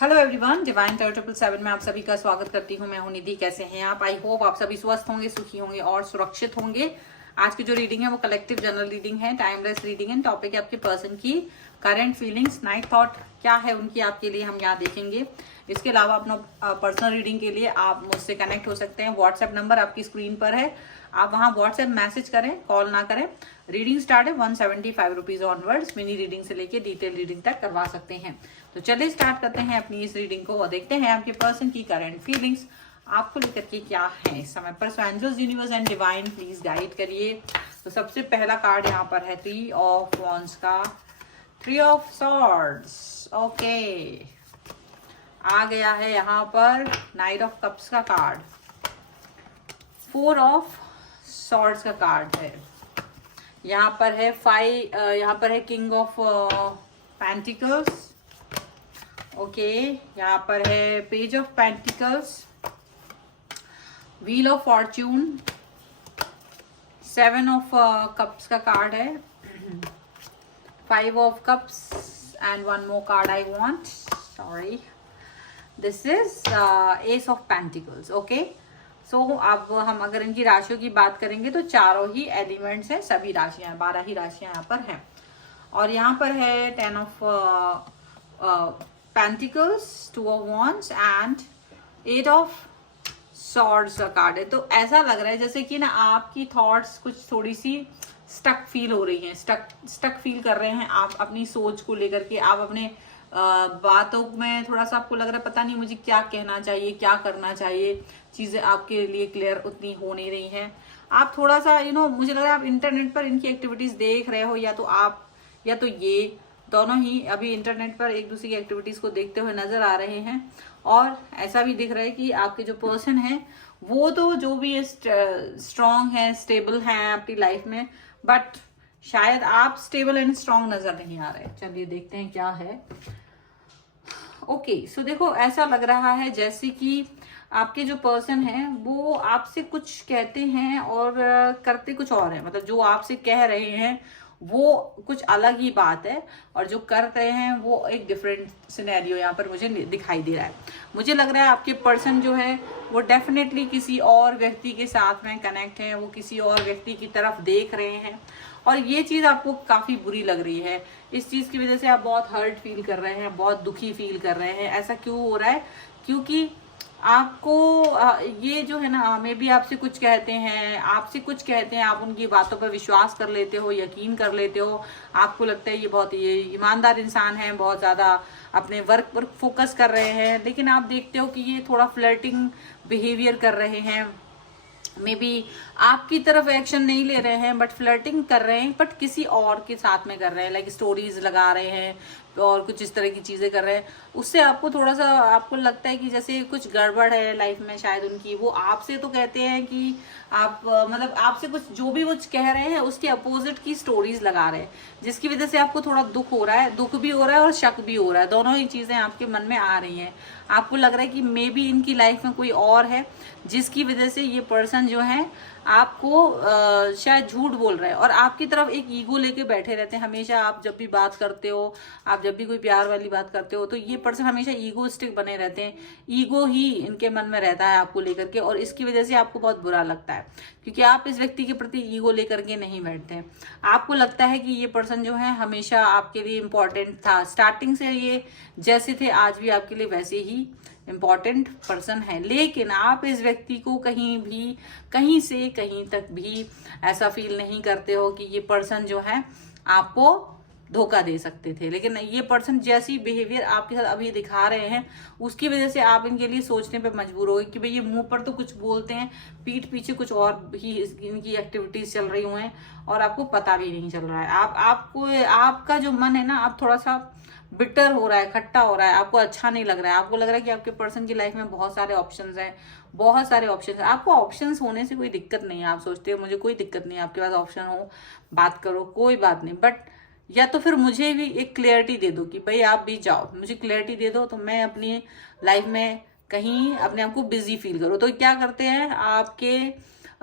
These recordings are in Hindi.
हेलो एवरीवन, डिवाइन टैरो 777 में आप सभी का स्वागत करती हूँ। मैं हूँ निधि। कैसे हैं आप? आई होप आप सभी स्वस्थ होंगे, सुखी होंगे और सुरक्षित होंगे। आज की जो रीडिंग है वो कलेक्टिव जनरल रीडिंग है, टाइमलेस रीडिंग है। टॉपिक है आपके पर्सन की करंट फीलिंग्स, नाइट थॉट क्या है उनकी आपके लिए, हम यहाँ देखेंगे। इसके अलावा अपना पर्सनल रीडिंग के लिए आप मुझसे कनेक्ट हो सकते हैं। व्हाट्सएप नंबर आपकी स्क्रीन पर है, आप वहाँ व्हाट्सएप मैसेज करें, कॉल ना करें। रीडिंग स्टार्ट है 175 रुपीज ऑनवर्ड्स। मिनी रीडिंग से लेके डिटेल रीडिंग तक करवा सकते हैं। तो चलिए स्टार्ट करते हैं अपनी इस रीडिंग को और देखते हैं आपके पर्सन की करंट फीलिंग्स आपको लेकर के क्या है इस समय पर। So angels, universe and divine please guide करिए। तो सबसे पहला कार्ड यहाँ पर है 3 ऑफ वॉन्ड्स का, 3 ऑफ सॉर्ड्स। ओके, आ गया है यहाँ पर नाइट ऑफ कप्स का कार्ड, 4 ऑफ सॉर्ड्स का कार्ड है। यहाँ पर है यहाँ पर है किंग ऑफ पेंटिकल्स। ओके, यहाँ पर है page of pentacles, wheel of fortune, 7 of cups का कार्ड है, 5 of cups and 1 more card I want, sorry, this is ace of pentacles. Okay, so अब हम अगर इनकी राशियों की बात करेंगे तो चारों ही एलिमेंट्स हैं, सभी राशियां, 12 ही राशियां यहाँ पर हैं। और यहाँ पर है 10 of pentacles, 2 of wands and 8 of swords का कार्ड है। तो ऐसा लग रहा है जैसे कि ना आपकी थॉट्स कुछ थोड़ी सी स्टक फील हो रही हैं, स्टक फील कर रहे हैं आप अपनी सोच को लेकर के। आप अपने बातों में थोड़ा सा आपको लग रहा है पता नहीं मुझे क्या कहना चाहिए, क्या करना चाहिए, चीजें आपके लिए क्लियर उतनी हो नहीं रही हैं। आप थोड़ा सा मुझे लग रहा है आप इंटरनेट पर इनकी एक्टिविटीज देख रहे हो, या तो आप या तो ये दोनों ही अभी इंटरनेट पर एक दूसरे की एक्टिविटीज को देखते हुए नजर आ रहे हैं। और ऐसा भी दिख रहा है कि आपके जो पर्सन है वो तो जो भी स्ट्रांग है, स्टेबल है अपनी लाइफ में, बट शायद आप स्टेबल एंड स्ट्रांग नजर नहीं आ रहे। चलिए देखते हैं क्या है। ओके, सो देखो ऐसा लग रहा है जैसे कि आपके जो पर्सन है वो आपसे कुछ कहते हैं और करते कुछ और है। मतलब जो आपसे कह रहे हैं वो कुछ अलग ही बात है और जो कर रहे हैं वो एक डिफरेंट सिनेरियो यहाँ पर मुझे दिखाई दे रहा है। मुझे लग रहा है आपके पर्सन जो है वो डेफिनेटली किसी और व्यक्ति के साथ में कनेक्ट है, वो किसी और व्यक्ति की तरफ देख रहे हैं और ये चीज आपको काफी बुरी लग रही है। इस चीज की वजह से आप बहुत हर्ट फील कर रहे हैं, बहुत दुखी फील कर रहे हैं। ऐसा क्यों हो रहा है? क्योंकि आपको ये जो है ना, मे बी आपसे कुछ कहते हैं, आप उनकी बातों पर विश्वास कर लेते हो, यकीन कर लेते हो। आपको लगता है ये ईमानदार इंसान है, बहुत ज्यादा अपने वर्क पर फोकस कर रहे हैं, लेकिन आप देखते हो कि ये थोड़ा फ्लर्टिंग बिहेवियर कर रहे हैं। मे बी आपकी तरफ एक्शन नहीं ले रहे हैं बट फ्लर्टिंग कर रहे हैं, बट किसी और के साथ में कर रहे हैं, लाइक स्टोरीज लगा रहे हैं और कुछ इस तरह की चीजें कर रहे हैं। उससे आपको थोड़ा सा आपको लगता है कि जैसे कुछ गड़बड़ है लाइफ में शायद उनकी। वो आपसे तो कहते हैं कि आप मतलब आपसे कुछ जो भी वो कह रहे हैं उसके अपोजिट की स्टोरीज लगा रहे हैं, जिसकी वजह से आपको थोड़ा दुख हो रहा है, दुख भी हो रहा है और शक भी हो रहा है। दोनों ही चीजें आपके मन में आ रही हैं। आपको लग रहा है कि मे बी इनकी लाइफ में कोई और है जिसकी वजह से ये पर्सन जो है आपको शायद झूठ बोल रहा है और आपकी तरफ एक ईगो लेके बैठे रहते हैं हमेशा। आप जब भी बात करते हो, आप जब भी कोई प्यार वाली बात करते हो, तो ये पर्सन हमेशा ईगोइस्टिक बने रहते हैं। ईगो ही इनके मन में रहता है आपको लेकर के और इसकी वजह से आपको बहुत बुरा लगता है क्योंकि आप इस व्यक्ति के प्रति ईगो लेकर के नहीं बैठते हैं। आपको लगता है कि ये पर्सन जो है हमेशा आपके लिए इम्पोर्टेंट था, स्टार्टिंग से ये जैसे थे आज भी आपके लिए वैसे ही इम्पॉर्टेंट पर्सन है। लेकिन आप इस व्यक्ति को कहीं से कहीं तक भी ऐसा फील नहीं करते हो कि ये पर्सन जो है आपको धोखा दे सकते थे। लेकिन ये पर्सन जैसी बिहेवियर आपके साथ अभी दिखा रहे हैं उसकी वजह से आप इनके लिए सोचने पे मजबूर हो गए कि भाई ये मुंह पर तो कुछ बोलते हैं, पीठ पीछे कुछ और ही इनकी एक्टिविटीज चल रही हुई हैं और आपको पता भी नहीं चल रहा है। आपका जो मन है ना, आप थोड़ा सा बिटर हो रहा है, खट्टा हो रहा है, आपको अच्छा नहीं लग रहा है। आपको लग रहा है कि आपके पर्सन की लाइफ में बहुत सारे ऑप्शंस हैं, बहुत सारे ऑप्शंस हैं। आपको ऑप्शंस होने से कोई दिक्कत नहीं है, आप सोचते हो मुझे कोई दिक्कत नहीं है, आपके पास ऑप्शन हो, बात करो, कोई बात नहीं। बट या तो फिर मुझे भी एक क्लियरिटी दे दो कि भाई आप भी जाओ, मुझे क्लियरिटी दे दो तो मैं अपनी लाइफ में कहीं अपने आप को बिजी फील करूँ। तो क्या करते हैं आपके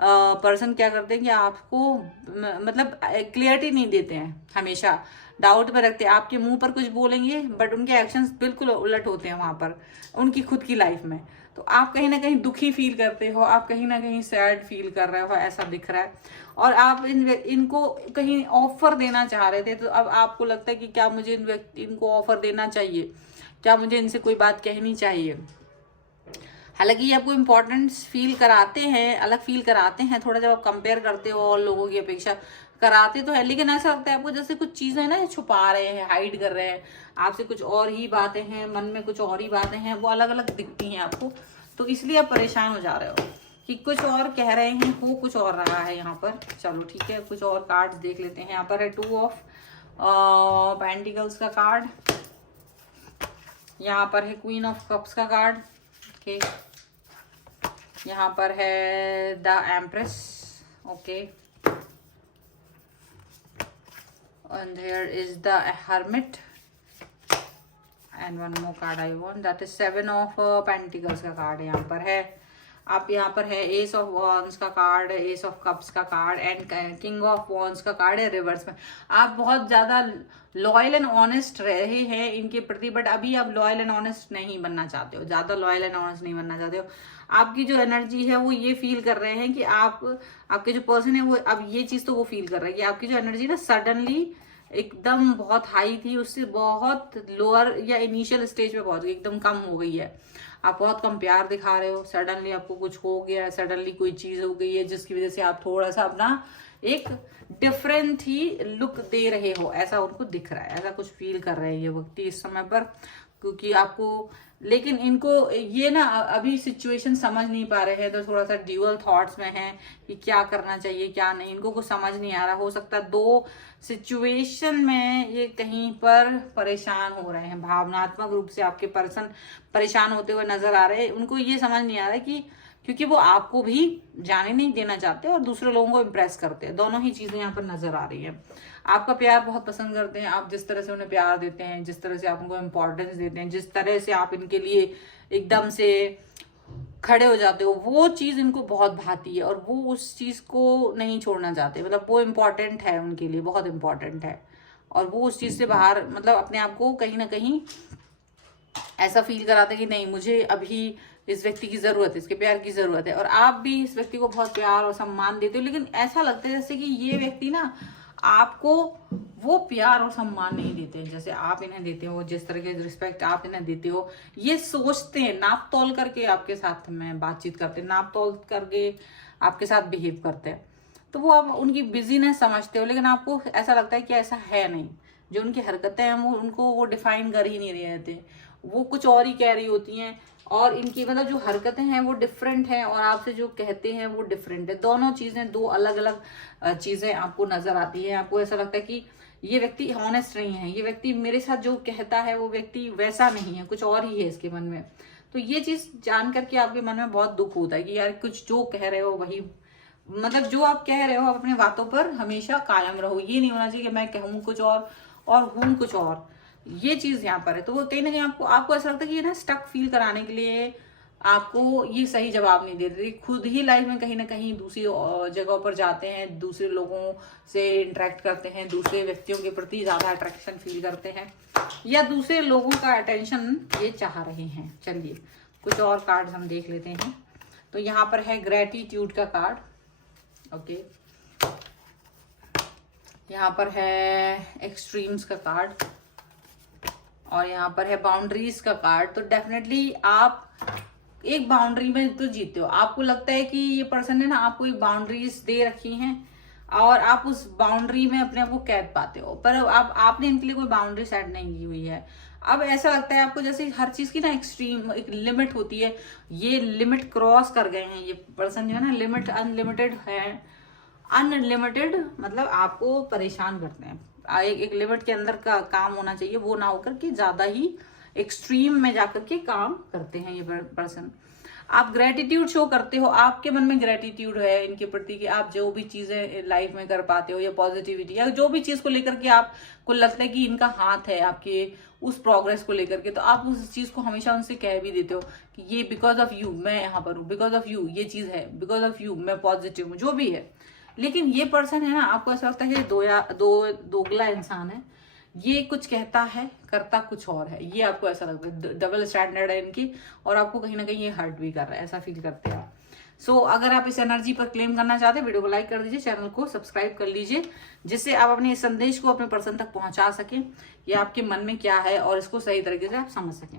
पर्सन, क्या करते हैं कि आपको मतलब क्लियरिटी नहीं देते हैं हमेशा। डाउट में रखते हैं, आपके मुंह पर कुछ बोलेंगे बट उनके एक्शंस बिल्कुल उलट होते हैं वहां पर उनकी खुद की लाइफ में। तो आप कहीं ना कहीं दुखी फील करते हो, आप कहीं ना कहीं सैड फील कर रहे हो, ऐसा दिख रहा है। और आप इनको कहीं ऑफर देना चाह रहे थे, तो अब आपको लगता है कि क्या मुझे इनको ऑफर देना चाहिए, क्या मुझे इनसे कोई बात कहनी चाहिए। हालांकि ये आपको इम्पोर्टेंस फील कराते हैं, अलग फील कराते हैं थोड़ा, जब आप कंपेयर करते हो और लोगों की अपेक्षा कराते तो है, लेकिन ऐसा लगता है आपको जैसे कुछ चीजें ना छुपा रहे हैं, हाइड कर रहे हैं आपसे, कुछ और ही बातें हैं मन में, कुछ और ही बातें हैं, वो अलग अलग दिखती हैं आपको। तो इसलिए आप परेशान हो जा रहे हो कि कुछ और कह रहे हैं, हो कुछ और रहा है यहाँ पर। चलो ठीक है, कुछ और कार्ड्स देख लेते हैं। यहाँ पर है 2 ऑफ पेंटिकल्स का कार्ड, यहाँ पर है क्वीन ऑफ कप्स का कार्ड, ओके, यहाँ पर है the empress, okay, and here is the hermit and one more card I want, that is 7 of pentacles का कार्ड यहाँ पर है। आप यहाँ पर है एस ऑफ वॉन्स का कार्ड, एस ऑफ कप्स का card and king of wands का कार्ड है रिवर्स में। आप बहुत ज्यादा लॉयल एंड ऑनेस्ट रहे हैं इनके प्रति, बट अभी आप लॉयल एंड ऑनेस्ट नहीं बनना चाहते हो, ज्यादा लॉयल एंड ऑनेस्ट नहीं बनना चाहते हो। आपकी जो एनर्जी है वो ये फील कर रहे हैं कि आपके जो पर्सन है वो अब ये चीज तो वो फील कर रहे हैं कि आपकी जो एनर्जी ना सडनली एकदम बहुत हाई थी, उससे बहुत लोअर या इनिशियल स्टेज पे पहुंच गई, एकदम कम हो गई है। आप बहुत कम प्यार दिखा रहे हो, सडनली आपको कुछ हो गया, सडनली कोई चीज हो गई है जिसकी वजह से आप थोड़ा सा अपना एक डिफरेंट ही लुक दे रहे हो, ऐसा उनको दिख रहा है, ऐसा कुछ फील कर रहे हैं ये व्यक्ति इस समय पर, क्योंकि आपको, लेकिन इनको ये ना अभी सिचुएशन समझ नहीं पा रहे हैं, तो थोड़ा सा ड्यूअल थॉट्स में है कि क्या करना चाहिए क्या नहीं, इनको कुछ समझ नहीं आ रहा। हो सकता है 2 सिचुएशन में ये कहीं पर परेशान हो रहे हैं, भावनात्मक रूप से आपके पर्सन परेशान होते हुए नजर आ रहे हैं। उनको ये समझ नहीं आ रहा कि क्योंकि वो आपको भी जाने नहीं देना चाहते और दूसरे लोगों को इम्प्रेस करते हैं, दोनों ही चीजें यहाँ पर नजर आ रही है। आपका प्यार बहुत पसंद करते हैं, आप जिस तरह से उन्हें प्यार देते हैं, जिस तरह से आप उनको इम्पोर्टेंस देते हैं, जिस तरह से आप इनके लिए एकदम से खड़े हो जाते हो, वो चीज इनको बहुत भाती है और वो उस चीज को नहीं छोड़ना चाहते। मतलब वो इम्पोर्टेंट है उनके लिए, बहुत इम्पोर्टेंट है, और वो उस चीज से बाहर, मतलब अपने आप को कहीं ना कहीं ऐसा फील कराते हैं कि नहीं, मुझे अभी इस व्यक्ति की जरूरत है, इसके प्यार की जरूरत है। और आप भी इस व्यक्ति को बहुत प्यार और सम्मान देते हो, लेकिन ऐसा लगता है जैसे कि ये व्यक्ति ना आपको वो प्यार और सम्मान नहीं देते हैं जैसे आप इन्हें देते हो, जिस तरह के रिस्पेक्ट आप इन्हें देते हो। ये सोचते हैं, नाप तोल करके आपके साथ में बातचीत करते हैं, नाप तोल करके आपके साथ बिहेव करते हैं। तो वो आप उनकी बिजीनेस समझते हो, लेकिन आपको ऐसा लगता है कि ऐसा है नहीं। जो उनकी हरकतें हैं वो उनको वो डिफाइन कर ही नहीं रहे थे, वो कुछ और ही कह रही होती हैं, और इनकी मतलब जो हरकतें हैं वो डिफरेंट हैं और आपसे जो कहते हैं वो डिफरेंट है। दोनों चीजें, 2 अलग अलग चीजें आपको नजर आती है। आपको ऐसा लगता है कि ये व्यक्ति ऑनेस्ट नहीं है, ये व्यक्ति मेरे साथ जो कहता है वो व्यक्ति वैसा नहीं है, कुछ और ही है इसके मन में। तो ये चीज जान करके आपके मन में बहुत दुख होता है कि यार कुछ जो कह रहे हो वही, मतलब जो आप कह रहे हो आप अपने बातों पर हमेशा कायम रहो। ये नहीं होना चाहिए कि मैं कहूँ कुछ और हूँ कुछ और, ये चीज यहाँ पर है। तो वो कहीं ना कहीं आपको ऐसा लगता है कि ये ना स्टक फील कराने के लिए आपको ये सही जवाब नहीं देते, खुद ही लाइफ में कहीं ना कहीं दूसरी जगहों पर जाते हैं, दूसरे लोगों से इंटरेक्ट करते हैं, दूसरे व्यक्तियों के प्रति ज्यादा अट्रैक्शन फील करते हैं, या दूसरे लोगों का अटेंशन ये चाह रहे हैं। चलिए कुछ और कार्ड हम देख लेते हैं। तो यहाँ पर है ग्रेटिट्यूड का कार्ड, ओके, यहाँ पर है एक्सट्रीम्स का कार्ड, और यहाँ पर है बाउंड्रीज का कार्ड। तो डेफिनेटली आप एक बाउंड्री में तो जीते हो, आपको लगता है कि ये पर्सन ने ना आपको एक बाउंड्रीज दे रखी हैं और आप उस बाउंड्री में अपने आप को कैद पाते हो, पर अब आपने इनके लिए कोई बाउंड्री सेट नहीं की हुई है। अब ऐसा लगता है आपको जैसे हर चीज की ना एक्सट्रीम एक लिमिट होती है, ये लिमिट क्रॉस कर गए हैं ये पर्सन जो है ना, लिमिट अनलिमिटेड है। अनलिमिटेड मतलब आपको परेशान करते हैं, एक लिमिट के अंदर का काम होना चाहिए, वो ना होकर के ज्यादा ही एक्सट्रीम में जाकर के काम करते हैं ये पर्सन। आप ग्रेटिट्यूड शो करते हो, आपके मन में ग्रेटिट्यूड है इनके प्रति कि आप जो भी चीजें लाइफ में कर पाते हो, या पॉजिटिविटी या जो भी चीज को लेकर के आपको लगता है कि इनका हाथ है आपके उस प्रोग्रेस को लेकर के, तो आप उस चीज को हमेशा उनसे कह भी देते हो कि ये बिकॉज ऑफ यू मैं यहाँ पर हूँ, बिकॉज ऑफ यू ये चीज है, बिकॉज ऑफ यू मैं पॉजिटिव हूँ, जो भी है। लेकिन ये पर्सन है ना, आपको ऐसा लगता है कि दोगला इंसान है, ये कुछ कहता है करता कुछ और है, ये आपको ऐसा लगता है, डबल स्टैंडर्ड है इनकी, और आपको कहीं ना कहीं ये हर्ट भी कर रहा है, ऐसा फील करते हैं आप। सो अगर आप इस एनर्जी पर क्लेम करना चाहते हैं, वीडियो को लाइक कर दीजिए, चैनल को सब्सक्राइब कर लीजिए, जिससे आप अपने इस संदेश को अपने पर्सन तक पहुंचा सकें, ये आपके मन में क्या है और इसको सही तरीके से आप समझ सकें।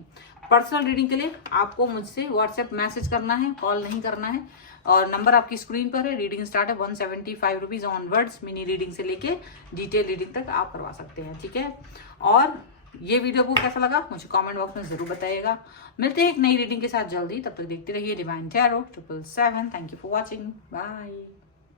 पर्सनल रीडिंग के लिए आपको मुझसे व्हाट्सएप मैसेज करना है, कॉल नहीं करना है, और नंबर आपकी स्क्रीन पर है। रीडिंग स्टार्ट है 175 रुपीज ऑनवर्ड्स, मिनी रीडिंग से लेके डिटेल रीडिंग तक आप करवा सकते हैं, ठीक है। और ये वीडियो को कैसा लगा मुझे कमेंट बॉक्स में जरूर बताइएगा। मिलते हैं एक नई रीडिंग के साथ जल्दी, तब तक देखते रहिए divine tarot 777। Thank you for watching, bye.